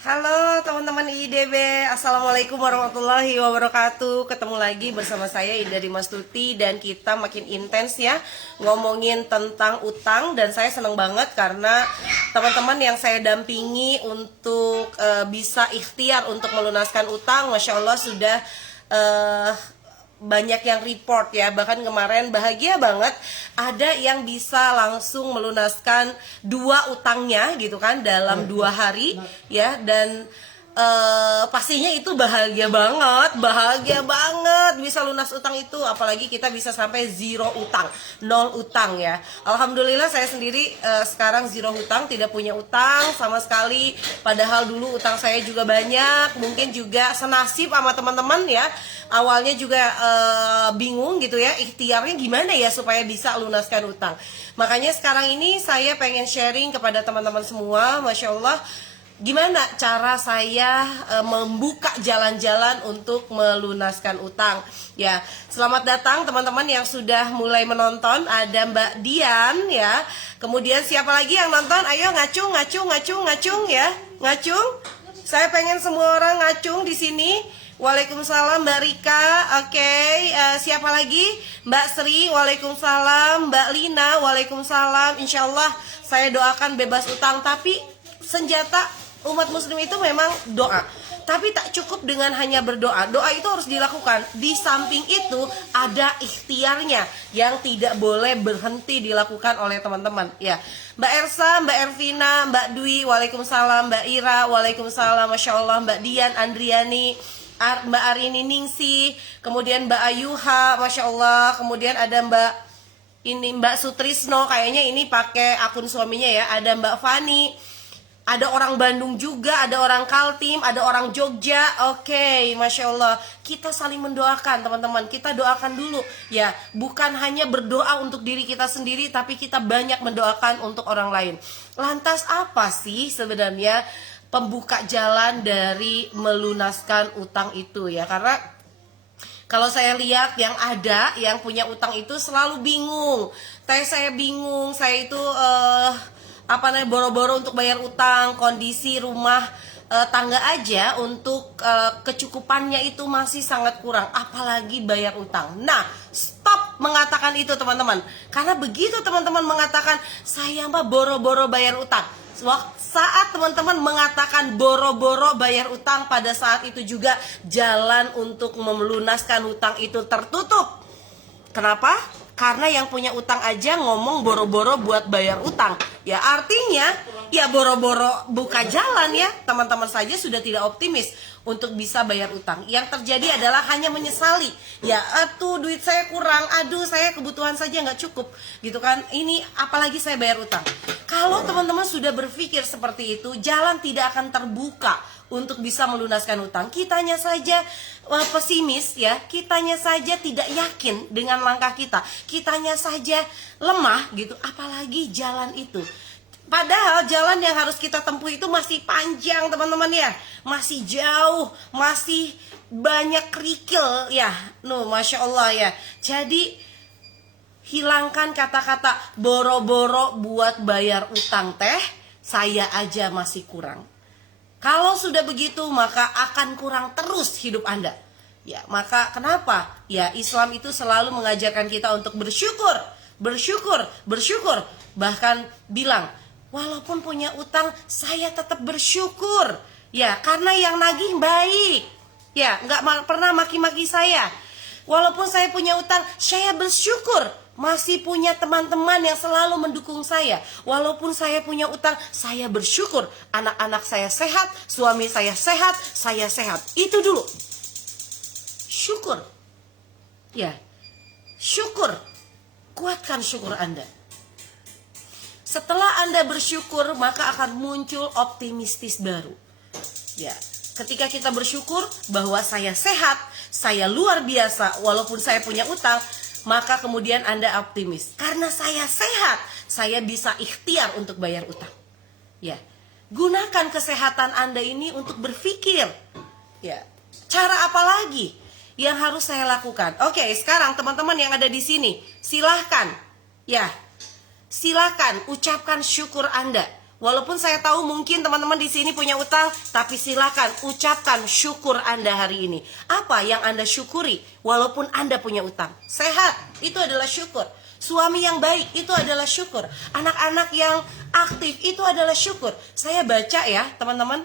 Halo teman-teman IDB, Assalamualaikum warahmatullahi wabarakatuh. Ketemu lagi bersama saya Ida Dimastuti dan kita makin intens ya ngomongin tentang utang. Dan saya senang banget karena teman-teman yang saya dampingi untuk bisa ikhtiar untuk melunaskan utang, Masya Allah sudah banyak yang report ya. Bahkan kemarin bahagia banget ada yang bisa langsung melunaskan 2 utangnya gitu kan dalam 2 hari ya. Dan pastinya itu bahagia banget bisa lunas utang itu, apalagi kita bisa sampai 0 utang, 0 utang ya. Alhamdulillah saya sendiri sekarang 0 utang, tidak punya utang sama sekali. Padahal dulu utang saya juga banyak, mungkin juga senasib sama teman-teman ya. Awalnya juga bingung gitu ya, ikhtiarnya gimana ya supaya bisa lunaskan utang. Makanya sekarang ini saya pengen sharing kepada teman-teman semua, Masya Allah, gimana cara saya membuka jalan-jalan untuk melunaskan utang ya. Selamat datang teman-teman yang sudah mulai menonton. Ada Mbak Dian ya. Kemudian siapa lagi yang nonton? Ayo ngacung ya. Ngacung. Saya pengen semua orang ngacung di sini. Waalaikumsalam Mbak Rika. Oke, siapa lagi? Mbak Sri. Waalaikumsalam. Mbak Lina. Waalaikumsalam. Insyaallah saya doakan bebas utang. Tapi senjata umat muslim itu memang doa, tapi tak cukup dengan hanya berdoa. Doa itu harus dilakukan. Di samping itu ada ikhtiarnya yang tidak boleh berhenti dilakukan oleh teman-teman ya. Mbak Ersa, Mbak Ervina, Mbak Dwi, Waalaikumsalam. Mbak Ira, Waalaikumsalam. Masya Allah. Mbak Dian, Andriani, Mbak Arini Ningsi, kemudian Mbak Ayuha, Masya Allah. Kemudian ada Mbak Sutrisno, kayaknya ini pakai akun suaminya ya. Ada Mbak Fani, ada orang Bandung juga, ada orang Kaltim, ada orang Jogja. Oke, Masya Allah. Kita saling mendoakan teman-teman. Kita doakan dulu ya. Bukan hanya berdoa untuk diri kita sendiri, tapi kita banyak mendoakan untuk orang lain. Lantas apa sih sebenarnya pembuka jalan dari melunaskan utang itu ya? Karena kalau saya lihat yang ada, yang punya utang itu selalu bingung. Saya bingung, saya itu boro-boro untuk bayar utang. Kondisi rumah tangga aja untuk kecukupannya itu masih sangat kurang, apalagi bayar utang. Nah, stop mengatakan itu teman-teman. Karena begitu teman-teman mengatakan saya mah boro-boro bayar utang, saat teman-teman mengatakan boro-boro bayar utang, pada saat itu juga jalan untuk melunaskan utang itu tertutup. Kenapa? Karena yang punya utang aja ngomong boro-boro buat bayar utang. Ya artinya ya boro-boro buka jalan ya. Teman-teman saja sudah tidak optimis untuk bisa bayar utang. Yang terjadi adalah hanya menyesali. Ya aduh duit saya kurang, aduh saya kebutuhan saja nggak cukup gitu kan. Ini apalagi saya bayar utang. Kalau teman-teman sudah berpikir seperti itu, jalan tidak akan terbuka untuk bisa melunaskan utang. Kitanya saja pesimis ya, kitanya saja tidak yakin dengan langkah kita, kitanya saja lemah gitu, apalagi jalan itu. Padahal jalan yang harus kita tempuh itu masih panjang teman-teman ya, masih jauh, masih banyak kerikil ya. Masya Allah ya. Jadi hilangkan kata-kata boro-boro buat bayar utang teh, saya aja masih kurang. Kalau sudah begitu maka akan kurang terus hidup Anda. Ya, maka kenapa? Ya, Islam itu selalu mengajarkan kita untuk bersyukur. Bahkan bilang, walaupun punya utang, saya tetap bersyukur. Ya, karena yang nagih baik. Ya, nggak pernah maki-maki saya. Walaupun saya punya utang, saya bersyukur masih punya teman-teman yang selalu mendukung saya. Walaupun saya punya utang, saya bersyukur anak-anak saya sehat, suami saya sehat, saya sehat. Itu dulu. Syukur. Ya. Syukur. Kuatkan syukur Anda. Setelah Anda bersyukur, maka akan muncul optimistis baru. Ya. Ketika kita bersyukur bahwa saya sehat, saya luar biasa, walaupun saya punya utang, maka kemudian Anda optimis. Karena saya sehat, saya bisa ikhtiar untuk bayar utang. Ya, gunakan kesehatan Anda ini untuk berpikir. Ya, cara apa lagi yang harus saya lakukan? Oke, sekarang teman-teman yang ada di sini, silahkan. Ya, silahkan ucapkan syukur Anda. Walaupun saya tahu mungkin teman-teman di sini punya utang, tapi silakan ucapkan syukur Anda hari ini. Apa yang Anda syukuri walaupun Anda punya utang? Sehat, itu adalah syukur. Suami yang baik, itu adalah syukur. Anak-anak yang aktif, itu adalah syukur. Saya baca ya teman-teman,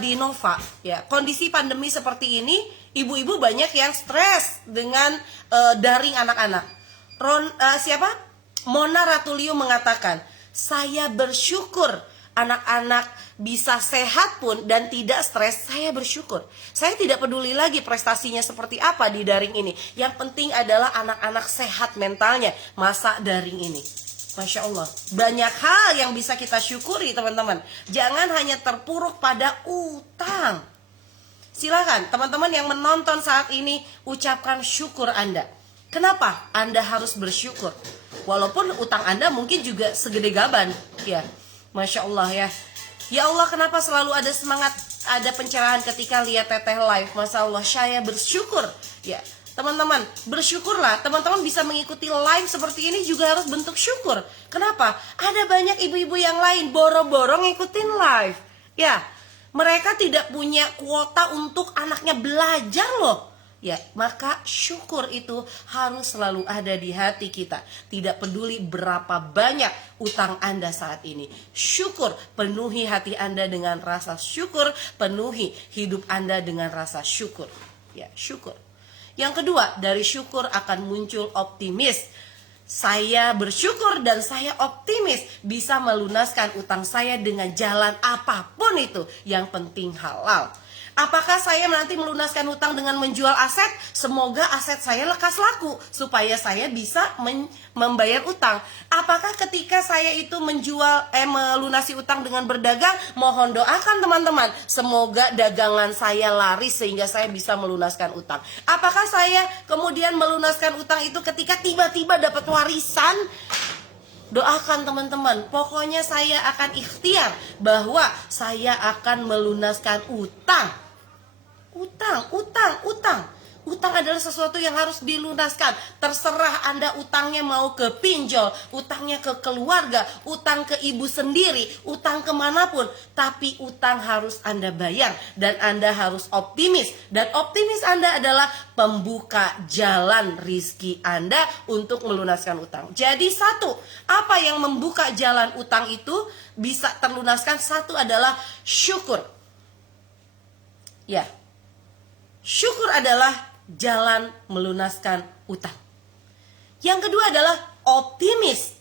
di Nova ya, kondisi pandemi seperti ini, ibu-ibu banyak yang stres dengan daring anak-anak. Mona Ratuliu mengatakan, saya bersyukur anak-anak bisa sehat pun dan tidak stres. Saya bersyukur. Saya tidak peduli lagi prestasinya seperti apa di daring ini. Yang penting adalah anak-anak sehat mentalnya masa daring ini. Masya Allah, banyak hal yang bisa kita syukuri teman-teman. Jangan hanya terpuruk pada utang. Silakan teman-teman yang menonton saat ini, ucapkan syukur Anda. Kenapa Anda harus bersyukur? Walaupun utang Anda mungkin juga segede gaban, ya. Masya Allah ya. Ya Allah, kenapa selalu ada semangat, ada pencerahan ketika lihat Teteh live? Masya Allah, saya bersyukur. Ya, teman-teman, bersyukurlah. Teman-teman bisa mengikuti live seperti ini juga harus bentuk syukur. Kenapa? Ada banyak ibu-ibu yang lain boro-boro ngikutin live. Ya, mereka tidak punya kuota untuk anaknya belajar loh. Ya, maka syukur itu harus selalu ada di hati kita. Tidak peduli berapa banyak utang Anda saat ini. Syukur, penuhi hati Anda dengan rasa syukur, penuhi hidup Anda dengan rasa syukur. Ya, syukur. Yang kedua, dari syukur akan muncul optimis. Saya bersyukur dan saya optimis bisa melunaskan utang saya dengan jalan apapun itu. Yang penting halal. Apakah saya nanti melunaskan hutang dengan menjual aset? Semoga aset saya lekas laku supaya saya bisa membayar utang. Apakah ketika saya itu melunasi utang dengan berdagang? Mohon doakan teman-teman, semoga dagangan saya laris sehingga saya bisa melunaskan utang. Apakah saya kemudian melunaskan utang itu ketika tiba-tiba dapat warisan? Doakan teman-teman, pokoknya saya akan ikhtiar bahwa saya akan melunaskan utang. Utang adalah sesuatu yang harus dilunaskan. Terserah Anda utangnya mau ke pinjol, utangnya ke keluarga, utang ke ibu sendiri, utang kemanapun. Tapi utang harus Anda bayar dan Anda harus optimis. Dan optimis Anda adalah pembuka jalan rizki Anda untuk melunaskan utang. Jadi satu, apa yang membuka jalan utang itu bisa terlunaskan? Satu adalah syukur. Ya, syukur adalah jalan melunaskan utang. Yang kedua adalah optimis.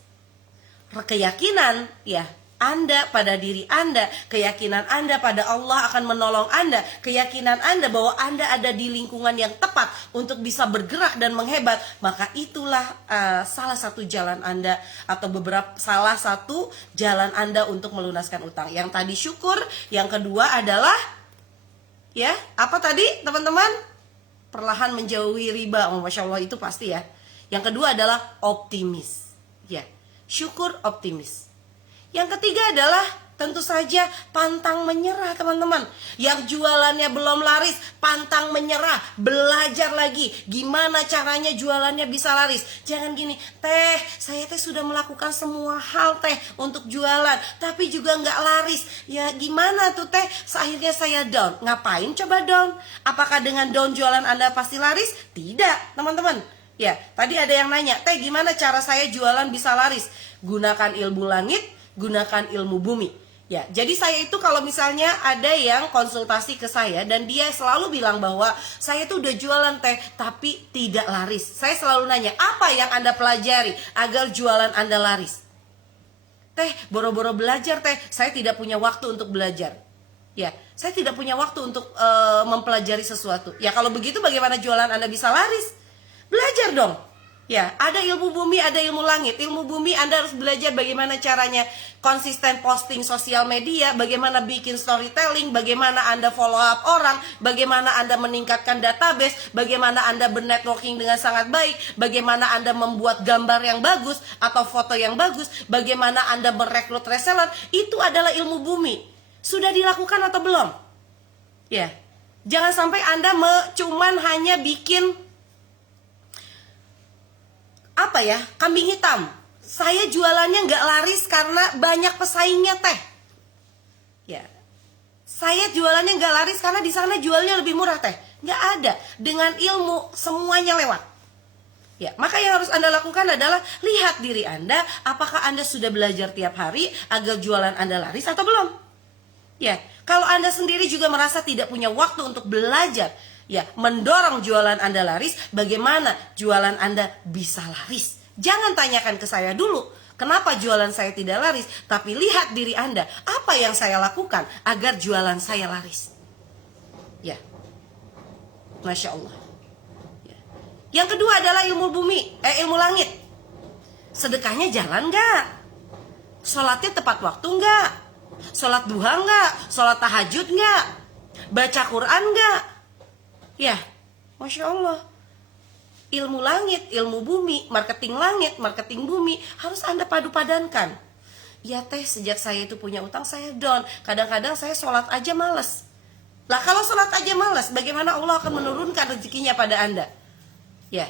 Keyakinan ya Anda pada diri Anda, keyakinan Anda pada Allah akan menolong Anda, keyakinan Anda bahwa Anda ada di lingkungan yang tepat untuk bisa bergerak dan menghebat, maka itulah salah satu jalan Anda atau salah satu jalan Anda untuk melunaskan utang. Yang tadi syukur, yang kedua adalah ya, apa tadi teman-teman? Perlahan menjauhi riba. Oh, Masya Allah, itu pasti ya. Yang kedua adalah optimis. Ya, syukur, optimis. Yang ketiga adalah tentu saja pantang menyerah teman-teman. Yang jualannya belum laris, pantang menyerah. Belajar lagi gimana caranya jualannya bisa laris. Jangan gini, teh saya sudah melakukan semua hal teh untuk jualan, tapi juga nggak laris. Ya gimana tuh teh, akhirnya saya down. Ngapain coba down? Apakah dengan down jualan Anda pasti laris? Tidak teman-teman. Ya, tadi ada yang nanya, teh gimana cara saya jualan bisa laris? Gunakan ilmu langit, gunakan ilmu bumi. Ya, jadi saya itu kalau misalnya ada yang konsultasi ke saya dan dia selalu bilang bahwa saya tuh udah jualan teh tapi tidak laris. Saya selalu nanya, apa yang Anda pelajari agar jualan Anda laris? Teh, boro-boro belajar teh, saya tidak punya waktu untuk belajar. Ya, saya tidak punya waktu untuk mempelajari sesuatu. Ya, kalau begitu bagaimana jualan Anda bisa laris? Belajar dong. Ya, ada ilmu bumi, ada ilmu langit. Ilmu bumi Anda harus belajar bagaimana caranya konsisten posting sosial media, bagaimana bikin storytelling, bagaimana Anda follow up orang, bagaimana Anda meningkatkan database, bagaimana Anda bernetworking dengan sangat baik, bagaimana Anda membuat gambar yang bagus atau foto yang bagus, bagaimana Anda merekrut reseller. Itu adalah ilmu bumi. Sudah dilakukan atau belum? Ya, jangan sampai Anda cuman hanya bikin kambing hitam. Saya jualannya nggak laris karena banyak pesaingnya teh. Saya jualannya nggak laris karena di sana jualnya lebih murah teh. Nggak ada. Dengan ilmu semuanya lewat. Ya, maka yang harus Anda lakukan adalah lihat diri Anda, apakah Anda sudah belajar tiap hari agar jualan Anda laris atau belum. Ya, kalau Anda sendiri juga merasa tidak punya waktu untuk belajar, ya, mendorong jualan Anda laris, bagaimana jualan Anda bisa laris? Jangan tanyakan ke saya dulu, kenapa jualan saya tidak laris, tapi lihat diri Anda, apa yang saya lakukan agar jualan saya laris. Ya, Masya Allah. Ya. Yang kedua adalah ilmu bumi, ilmu langit. Sedekahnya jalan nggak? Sholatnya tepat waktu nggak? Sholat duha nggak? Sholat tahajud nggak? Baca Quran nggak? Ya, Masya Allah. Ilmu langit, ilmu bumi, marketing langit, marketing bumi harus Anda padu-padankan. Ya teh, sejak saya itu punya utang saya down. Kadang-kadang saya sholat aja males. Lah kalau sholat aja males, bagaimana Allah akan menurunkan rezekinya pada Anda? Ya,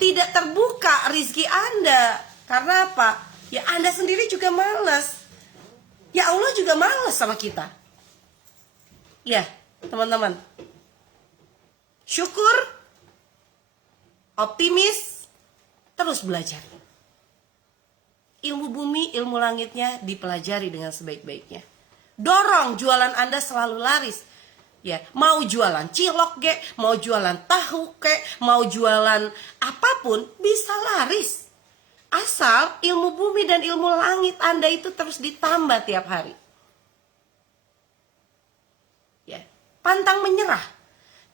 tidak terbuka rezeki Anda. Karena apa? Ya Anda sendiri juga males. Ya Allah juga males sama kita. Ya, teman-teman. Syukur, optimis, terus belajar. Ilmu bumi, ilmu langitnya dipelajari dengan sebaik-baiknya. Dorong jualan Anda selalu laris. Ya, mau jualan cilok ge, mau jualan tahu ke, mau jualan apapun bisa laris. Asal ilmu bumi dan ilmu langit Anda itu terus ditambah tiap hari. Ya, pantang menyerah.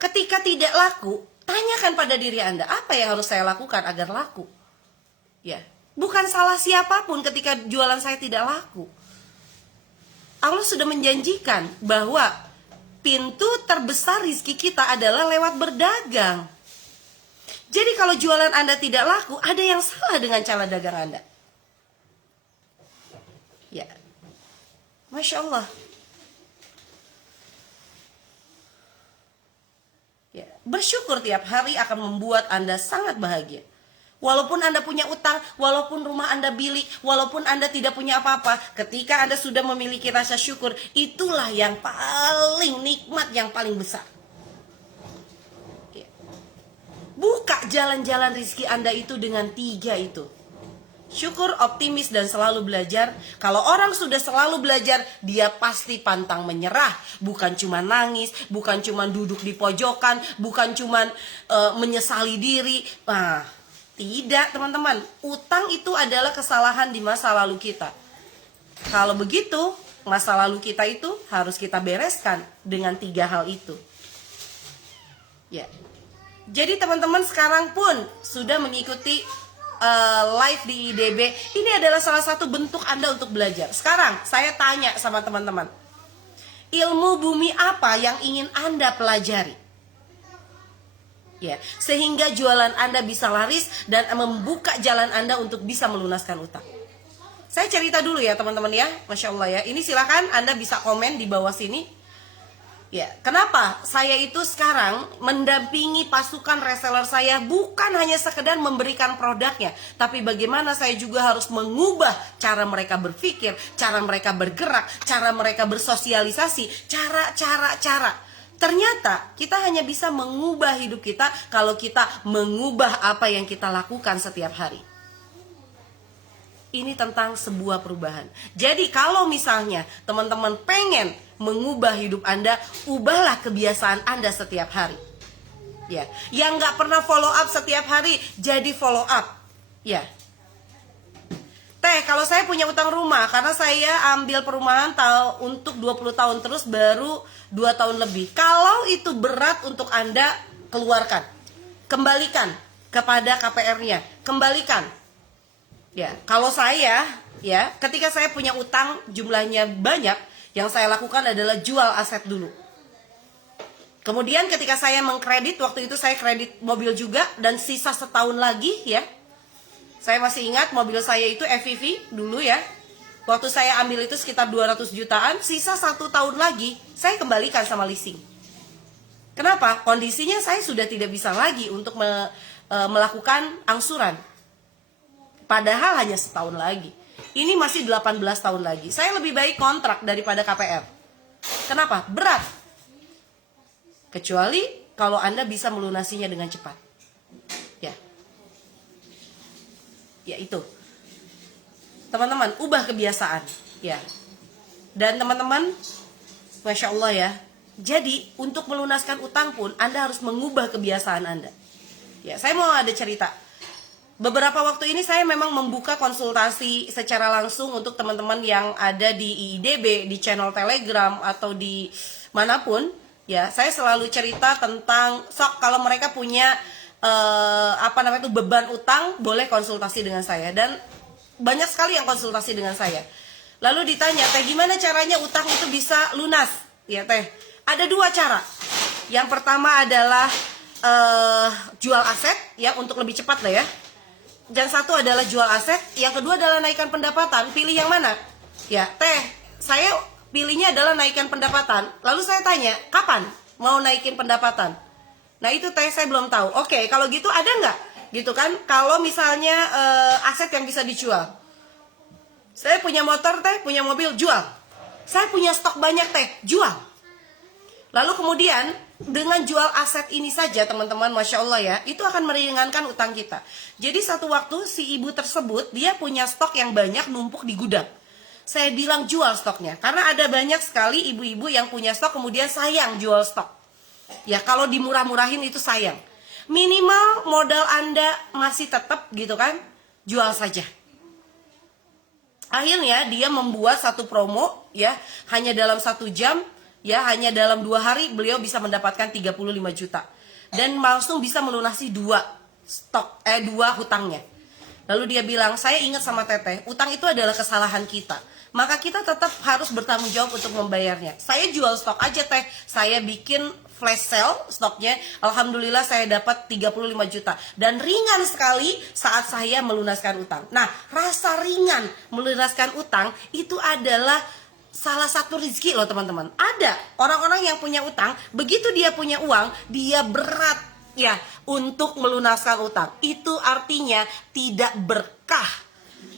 Ketika tidak laku, tanyakan pada diri Anda, apa yang harus saya lakukan agar laku? Ya, bukan salah siapapun ketika jualan saya tidak laku. Allah sudah menjanjikan bahwa pintu terbesar rezeki kita adalah lewat berdagang. Jadi kalau jualan Anda tidak laku, ada yang salah dengan cara dagang Anda. Ya, Masya Allah. Ya, bersyukur tiap hari akan membuat Anda sangat bahagia. Walaupun Anda punya utang, walaupun rumah Anda bilik, walaupun Anda tidak punya apa-apa, ketika Anda sudah memiliki rasa syukur, itulah yang paling nikmat, yang paling besar. Ya. Buka jalan-jalan rezeki Anda itu dengan 3 itu. Syukur, optimis, dan selalu belajar. Kalau orang sudah selalu belajar, dia pasti pantang menyerah. Bukan cuma nangis, bukan cuma duduk di pojokan, bukan cuma menyesali diri. Nah, tidak, teman-teman. Utang itu adalah kesalahan di masa lalu kita. Kalau begitu, masa lalu kita itu harus kita bereskan dengan 3 hal itu. Ya. Jadi teman-teman sekarang pun sudah mengikuti live di IDB. Ini adalah salah satu bentuk Anda untuk belajar. Sekarang saya tanya sama teman-teman, ilmu bumi apa yang ingin Anda pelajari? Ya, sehingga jualan Anda bisa laris dan membuka jalan Anda untuk bisa melunaskan utang. Saya cerita dulu ya teman-teman ya, Masya Allah ya. Ini silakan Anda bisa komen di bawah sini. Ya, kenapa saya itu sekarang mendampingi pasukan reseller saya bukan hanya sekedar memberikan produknya, tapi bagaimana saya juga harus mengubah cara mereka berpikir, cara mereka bergerak, cara mereka bersosialisasi, cara. Ternyata kita hanya bisa mengubah hidup kita kalau kita mengubah apa yang kita lakukan setiap hari. Ini tentang sebuah perubahan. Jadi kalau misalnya teman-teman pengen mengubah hidup Anda, ubahlah kebiasaan Anda setiap hari. Ya, yang nggak pernah follow up setiap hari, jadi follow up. Ya. Teh, kalau saya punya utang rumah, karena saya ambil perumahan untuk 20 tahun terus, baru 2 tahun lebih. Kalau itu berat untuk Anda, keluarkan. Kembalikan kepada KPR-nya. Kembalikan. Ya, kalau saya, ya, ketika saya punya utang jumlahnya banyak, yang saya lakukan adalah jual aset dulu. Kemudian ketika saya mengkredit, waktu itu saya kredit mobil juga, dan sisa setahun lagi ya. Saya masih ingat mobil saya itu FVV dulu ya. Waktu saya ambil itu sekitar 200 jutaan, sisa 1 tahun lagi saya kembalikan sama leasing. Kenapa? Kondisinya saya sudah tidak bisa lagi untuk melakukan angsuran. Padahal hanya setahun lagi. Ini masih 18 tahun lagi. Saya lebih baik kontrak daripada KPR. Kenapa? Berat. Kecuali kalau Anda bisa melunasinya dengan cepat. Ya. Ya itu. Teman-teman, ubah kebiasaan. Ya. Dan teman-teman, Masya Allah ya. Jadi, untuk melunaskan utang pun Anda harus mengubah kebiasaan Anda. Ya, saya mau ada cerita. Beberapa waktu ini saya memang membuka konsultasi secara langsung untuk teman-teman yang ada di IIDB, di channel Telegram atau di manapun. Ya, saya selalu cerita tentang kalau mereka punya beban utang, boleh konsultasi dengan saya. Dan banyak sekali yang konsultasi dengan saya. Lalu ditanya, Teh, gimana caranya utang itu bisa lunas? Ya, Teh, ada dua cara. Yang pertama adalah jual aset, ya, untuk lebih cepat lah ya. Dan satu adalah jual aset, yang kedua adalah naikkan pendapatan. Pilih yang mana? Ya, Teh, saya pilihnya adalah naikkan pendapatan. Lalu saya tanya, kapan mau naikin pendapatan? Nah itu Teh saya belum tahu. Oke, kalau gitu ada nggak? Gitu kan, kalau misalnya aset yang bisa dijual. Saya punya motor Teh, punya mobil, jual. Saya punya stok banyak Teh, jual. Lalu kemudian dengan jual aset ini saja teman-teman, Masya Allah ya, itu akan meringankan utang kita. Jadi satu waktu si ibu tersebut, dia punya stok yang banyak numpuk di gudang. Saya bilang jual stoknya, karena ada banyak sekali ibu-ibu yang punya stok kemudian sayang jual stok. Ya kalau dimurah-murahin itu sayang. Minimal modal Anda masih tetap gitu kan, jual saja. Akhirnya dia membuat satu promo ya, hanya dalam 1 jam. Ya, hanya dalam 2 hari beliau bisa mendapatkan 35 juta. Dan langsung bisa melunasi 2 hutangnya. Lalu dia bilang, saya ingat sama Teteh, utang itu adalah kesalahan kita. Maka kita tetap harus bertanggung jawab untuk membayarnya. Saya jual stok aja Teh, saya bikin flash sale stoknya. Alhamdulillah saya dapat 35 juta. Dan ringan sekali saat saya melunaskan utang. Nah, rasa ringan melunaskan utang itu adalah salah satu rezeki loh teman-teman. Ada orang-orang yang punya utang, begitu dia punya uang, dia berat ya untuk melunaskan utang. Itu artinya tidak berkah.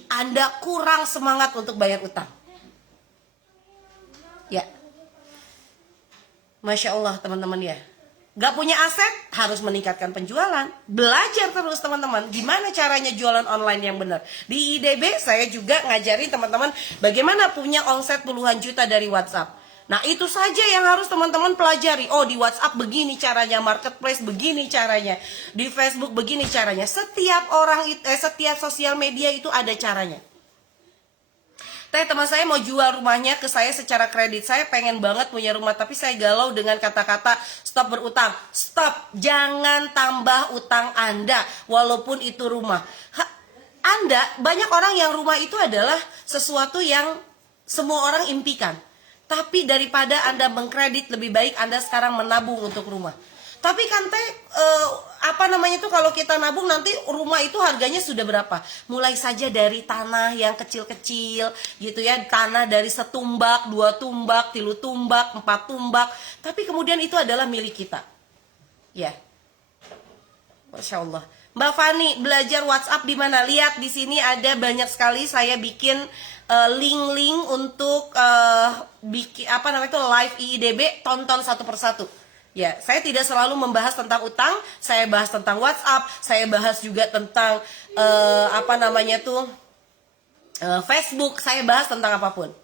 Anda kurang semangat untuk bayar utang. Ya. Masya Allah teman-teman ya. Gak punya aset, harus meningkatkan penjualan. Belajar terus teman-teman, gimana caranya jualan online yang benar. Di IDB saya juga ngajarin teman-teman bagaimana punya omset puluhan juta dari WhatsApp. Nah itu saja yang harus teman-teman pelajari. Oh di WhatsApp begini caranya, marketplace begini caranya, di Facebook begini caranya. Setiap setiap sosial media itu ada caranya. Teh, teman saya mau jual rumahnya ke saya secara kredit. Saya pengen banget punya rumah, tapi saya galau dengan kata-kata stop berutang. Stop, jangan tambah utang Anda, walaupun itu rumah. Anda, banyak orang yang rumah itu adalah sesuatu yang semua orang impikan. Tapi daripada Anda mengkredit, lebih baik Anda sekarang menabung untuk rumah. Tapi kan Teh, kalau kita nabung nanti rumah itu harganya sudah berapa? Mulai saja dari tanah yang kecil-kecil gitu ya, tanah dari 1 tumbak, 2 tumbak, 3 tumbak, 4 tumbak. Tapi kemudian itu adalah milik kita. Ya. Masya Allah. Mbak Fani, belajar WhatsApp di mana? Lihat di sini ada banyak sekali saya bikin link-link untuk live IIDB, tonton satu persatu. Ya, saya tidak selalu membahas tentang utang, saya bahas tentang WhatsApp, saya bahas juga tentang Facebook, saya bahas tentang apapun.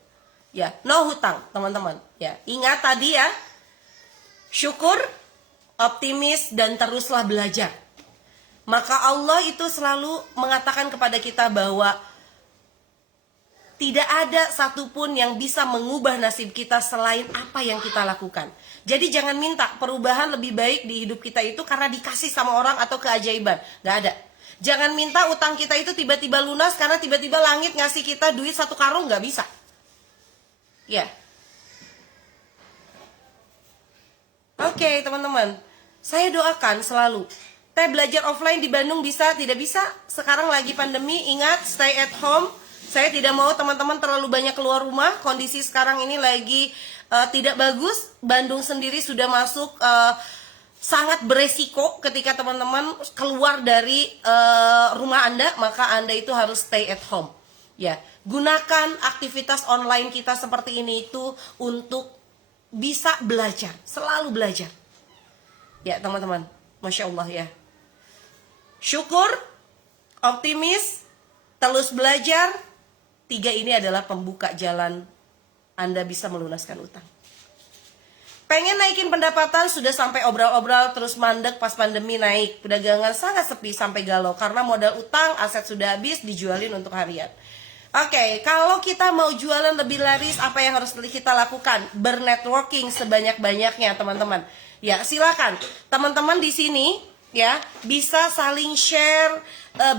Ya, no hutang, teman-teman. Ya, ingat tadi ya, syukur, optimis, dan teruslah belajar. Maka Allah itu selalu mengatakan kepada kita bahwa tidak ada satupun yang bisa mengubah nasib kita selain apa yang kita lakukan. Jadi jangan minta perubahan lebih baik di hidup kita itu karena dikasih sama orang atau keajaiban. Gak ada. Jangan minta utang kita itu tiba-tiba lunas karena tiba-tiba langit ngasih kita duit 1 karung, gak bisa. Ya. Oke, teman-teman. Saya doakan selalu. Teh, belajar offline di Bandung bisa, tidak bisa. Sekarang lagi pandemi, ingat stay at home. Saya tidak mau teman-teman terlalu banyak keluar rumah. Kondisi sekarang ini lagi tidak bagus. Bandung sendiri sudah masuk sangat beresiko ketika teman-teman keluar dari rumah Anda, maka Anda itu harus stay at home. Ya, gunakan aktivitas online kita seperti ini itu untuk bisa belajar, selalu belajar. Ya teman-teman, Masya Allah ya. Syukur, optimis, terus belajar. 3 ini adalah pembuka jalan Anda bisa melunaskan utang. Pengen naikin pendapatan, sudah sampai obral-obral terus mandek pas pandemi naik. Perdagangan sangat sepi sampai galau karena modal utang, aset sudah habis, dijualin untuk harian. Oke, kalau kita mau jualan lebih laris, apa yang harus kita lakukan? Bernetworking sebanyak-banyaknya, teman-teman. Ya, silakan. Teman-teman di sini ya bisa saling share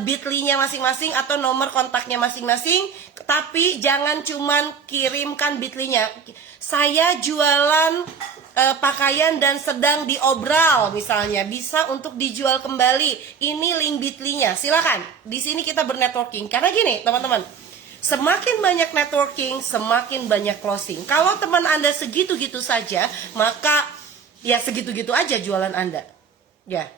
bit.ly-nya masing-masing atau nomor kontaknya masing-masing, tapi jangan cuman kirimkan bit.ly-nya. Saya jualan pakaian dan sedang diobral misalnya, bisa untuk dijual kembali. Ini link bit.ly-nya. Silakan. Di sini kita bernetworking. Karena gini, teman-teman. Semakin banyak networking, semakin banyak closing. Kalau teman Anda segitu-gitu saja, maka ya segitu-gitu aja jualan Anda. Ya.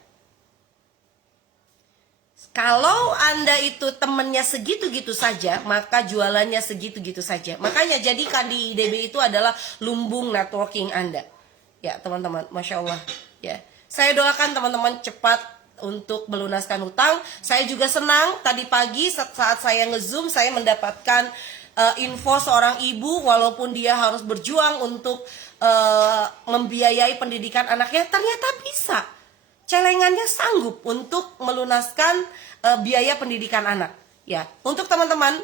Kalau Anda itu temennya segitu-gitu saja, maka jualannya segitu-gitu saja. Makanya jadikan di IDB itu adalah lumbung networking Anda. Ya, teman-teman, Masya Allah. Ya. Saya doakan teman-teman cepat untuk melunaskan hutang. Saya juga senang tadi pagi saat saya nge-zoom, saya mendapatkan info seorang ibu, walaupun dia harus berjuang untuk membiayai pendidikan anaknya, ternyata bisa. Celengannya sanggup untuk melunaskan biaya pendidikan anak. Ya, untuk teman-teman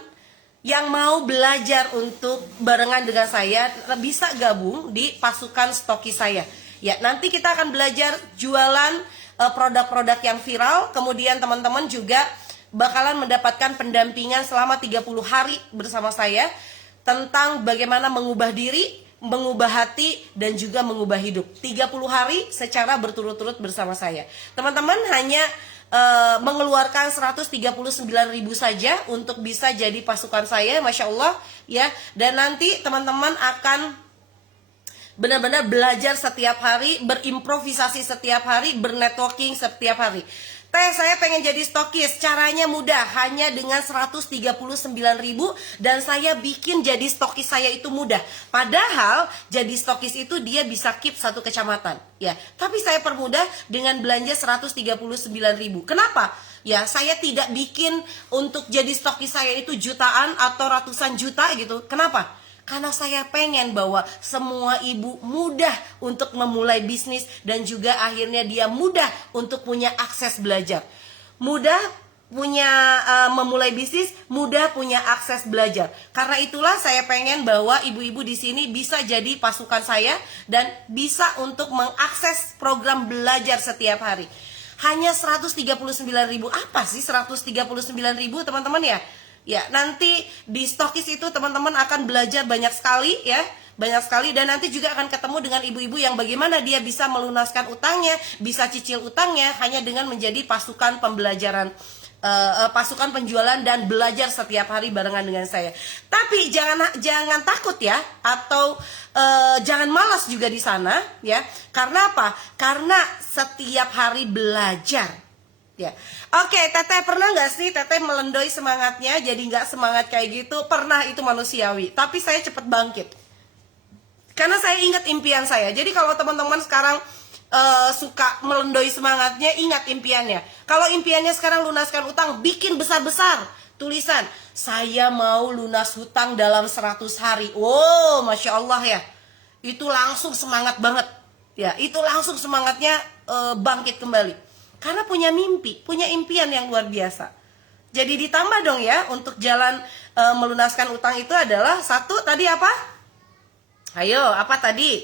yang mau belajar untuk barengan dengan saya, bisa gabung di pasukan stoki saya. Ya, nanti kita akan belajar jualan produk-produk yang viral. Kemudian teman-teman juga bakalan mendapatkan pendampingan selama 30 hari bersama saya tentang bagaimana mengubah diri, mengubah hati, dan juga mengubah hidup. 30 hari secara berturut-turut bersama saya. Teman-teman hanya mengeluarkan 139.000 saja untuk bisa jadi pasukan saya, Masya Allah ya. Dan nanti teman-teman akan benar-benar belajar setiap hari, berimprovisasi setiap hari, bernetworking setiap hari. Teh, saya pengen jadi stokis. Caranya mudah, hanya dengan 139.000 dan saya bikin jadi stokis saya itu mudah. Padahal jadi stokis itu dia bisa keep 1 kecamatan. Ya, tapi saya permudah dengan belanja 139.000. Kenapa? Ya, saya tidak bikin untuk jadi stokis saya itu jutaan atau ratusan juta gitu. Kenapa? Karena saya pengen bahwa semua ibu mudah untuk memulai bisnis dan juga akhirnya dia mudah untuk punya akses belajar. Mudah punya memulai bisnis, mudah punya akses belajar. Karena itulah saya pengen bahwa ibu-ibu di sini bisa jadi pasukan saya dan bisa untuk mengakses program belajar setiap hari. Hanya 139.000. Apa sih 139.000, teman-teman ya? Ya, nanti di stokis itu teman-teman akan belajar banyak sekali ya, banyak sekali, dan nanti juga akan ketemu dengan ibu-ibu yang bagaimana dia bisa melunaskan utangnya, bisa cicil utangnya hanya dengan menjadi pasukan pembelajaran, pasukan penjualan dan belajar setiap hari barengan dengan saya. Tapi jangan takut ya, atau jangan malas juga di sana ya. Karena apa? Karena setiap hari belajar. Ya, oke, Teteh pernah nggak sih Teteh melendoi semangatnya jadi nggak semangat kayak gitu? Pernah, itu manusiawi. Tapi saya cepet bangkit karena saya ingat impian saya. Jadi kalau teman-teman sekarang suka melendoi semangatnya, ingat impiannya. Kalau impiannya sekarang lunaskan utang, bikin besar-besar tulisan, saya mau lunas hutang dalam 100 hari. Wow, Masya Allah ya. Itu langsung semangat banget. Ya, itu langsung semangatnya bangkit kembali. Karena punya mimpi, punya impian yang luar biasa. Jadi ditambah dong ya, untuk jalan melunaskan utang itu adalah satu tadi apa? Ayo, apa tadi?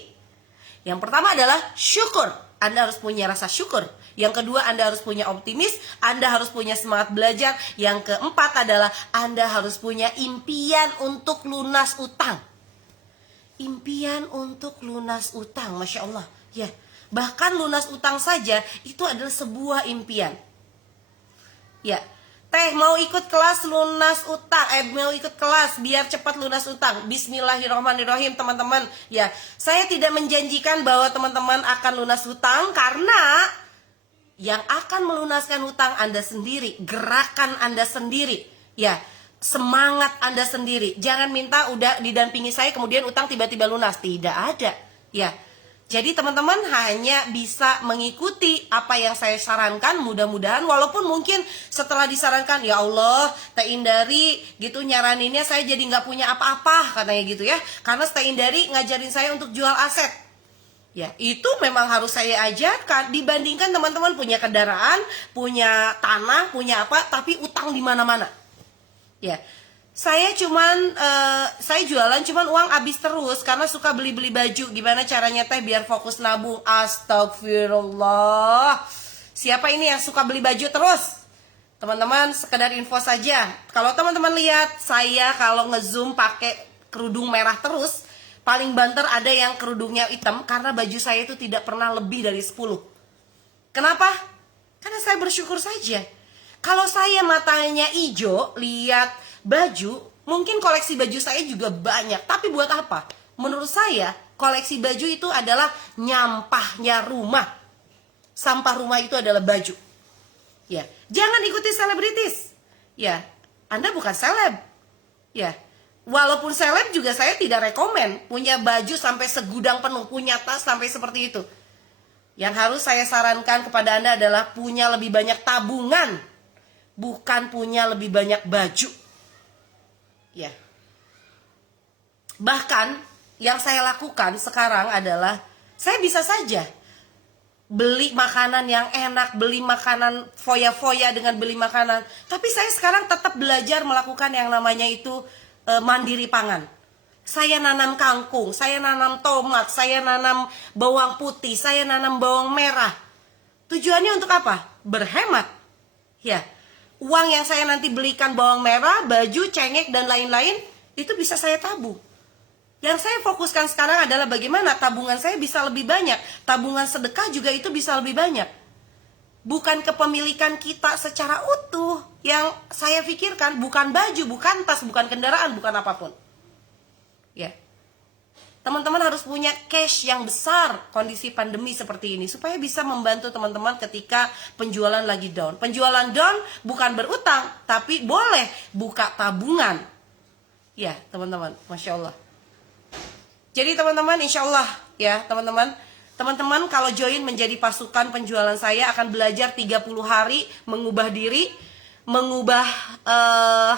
Yang pertama adalah syukur. Anda harus punya rasa syukur. Yang kedua, Anda harus punya optimis. Anda harus punya semangat belajar. Yang keempat adalah Anda harus punya impian untuk lunas utang. Impian untuk lunas utang, Masya Allah. Ya. Bahkan lunas utang saja itu adalah sebuah impian. Ya, Teh mau ikut kelas lunas utang, mau ikut kelas biar cepat lunas utang. Bismillahirrahmanirrahim, teman-teman. Ya, saya tidak menjanjikan bahwa teman-teman akan lunas hutang, karena yang akan melunaskan hutang Anda sendiri, gerakan Anda sendiri. Ya, semangat Anda sendiri. Jangan minta udah didampingi saya kemudian utang tiba-tiba lunas. Tidak ada. Ya, jadi teman-teman hanya bisa mengikuti apa yang saya sarankan, mudah-mudahan walaupun mungkin setelah disarankan, ya Allah, Teh Indari gitu nyaraninnya saya jadi nggak punya apa-apa katanya gitu ya, karena Teh Indari ngajarin saya untuk jual aset. Ya, itu memang harus saya ajarkan dibandingkan teman-teman punya kendaraan, punya tanah, punya apa, tapi utang di mana-mana. Ya, saya jualan cuman uang habis terus karena suka beli-beli baju. Gimana caranya teh biar fokus nabung? Astagfirullah. Siapa ini yang suka beli baju terus? Teman-teman, sekedar info saja. Kalau teman-teman lihat saya kalau ngezoom pakai kerudung merah terus, paling banter ada yang kerudungnya hitam karena baju saya itu tidak pernah lebih dari 10. Kenapa? Karena saya bersyukur saja. Kalau saya matanya hijau, lihat baju, mungkin koleksi baju saya juga banyak. Tapi buat apa? Menurut saya, koleksi baju itu adalah nyampahnya rumah. Sampah rumah itu adalah baju. Ya, jangan ikuti selebritis. Ya, Anda bukan seleb. Ya, walaupun seleb juga saya tidak rekomen punya baju sampai segudang penuh, punya tas sampai seperti itu. Yang harus saya sarankan kepada Anda adalah punya lebih banyak tabungan, bukan punya lebih banyak baju. Ya. Bahkan yang saya lakukan sekarang adalah saya bisa saja beli makanan yang enak, beli makanan foya-foya dengan beli makanan, tapi saya sekarang tetap belajar melakukan yang namanya itu mandiri pangan. Saya nanam kangkung, saya nanam tomat, saya nanam bawang putih, saya nanam bawang merah. Tujuannya untuk apa? Berhemat. Ya. Uang yang saya nanti belikan bawang merah, baju, cengek, dan lain-lain, itu bisa saya tabung. Yang saya fokuskan sekarang adalah bagaimana tabungan saya bisa lebih banyak. Tabungan sedekah juga itu bisa lebih banyak. Bukan kepemilikan kita secara utuh. Yang saya pikirkan bukan baju, bukan tas, bukan kendaraan, bukan apapun. Ya. Teman-teman harus punya cash yang besar kondisi pandemi seperti ini supaya bisa membantu teman-teman ketika penjualan lagi down. Penjualan down bukan berutang, tapi boleh buka tabungan. Ya, teman-teman, Masya Allah. Jadi teman-teman, insya Allah ya, teman-teman kalau join menjadi pasukan penjualan saya akan belajar 30 hari mengubah diri, mengubah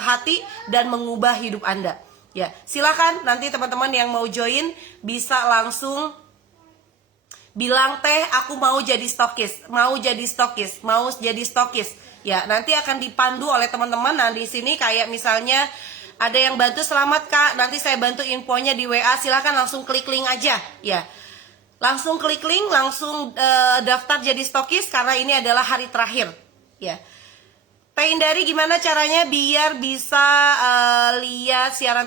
hati, dan mengubah hidup Anda. Ya, silakan nanti teman-teman yang mau join bisa langsung bilang teh aku mau jadi stokis, mau jadi stokis, mau jadi stokis. Ya, nanti akan dipandu oleh teman-teman. Nah, di sini kayak misalnya ada yang bantu selamat Kak, nanti saya bantu infonya di WA, silakan langsung klik link aja. Ya. Langsung klik link, langsung daftar jadi stokis karena ini adalah hari terakhir. Ya. Teh Indari gimana caranya biar bisa lihat siaran